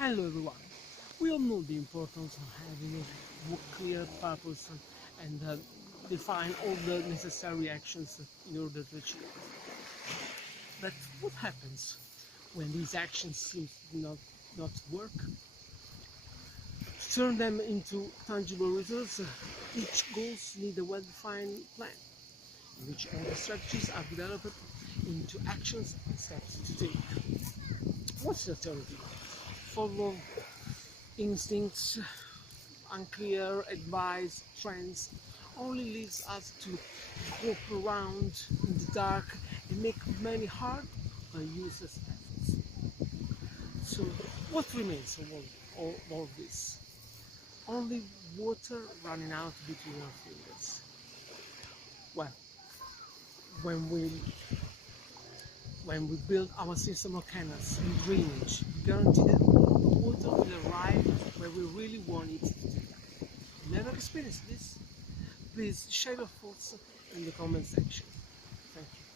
Hello everyone. We all know the importance of having a clear purpose and define all the necessary actions in order to achieve it. But what happens when these actions seem not to work? To turn them into tangible results, each goals need a well-defined plan in which all the strategies are developed into actions and steps to take. What's the alternative? Follow instincts, unclear advice, trends only leads us to grope around in the dark and make many hard but useless efforts. So, what remains of all this? Only water running out between our fingers. Well, when we when we build our system of canals and drainage, we guarantee that the water will arrive where we really want it to. Never experienced this? Please share your thoughts in the comment section. Thank you.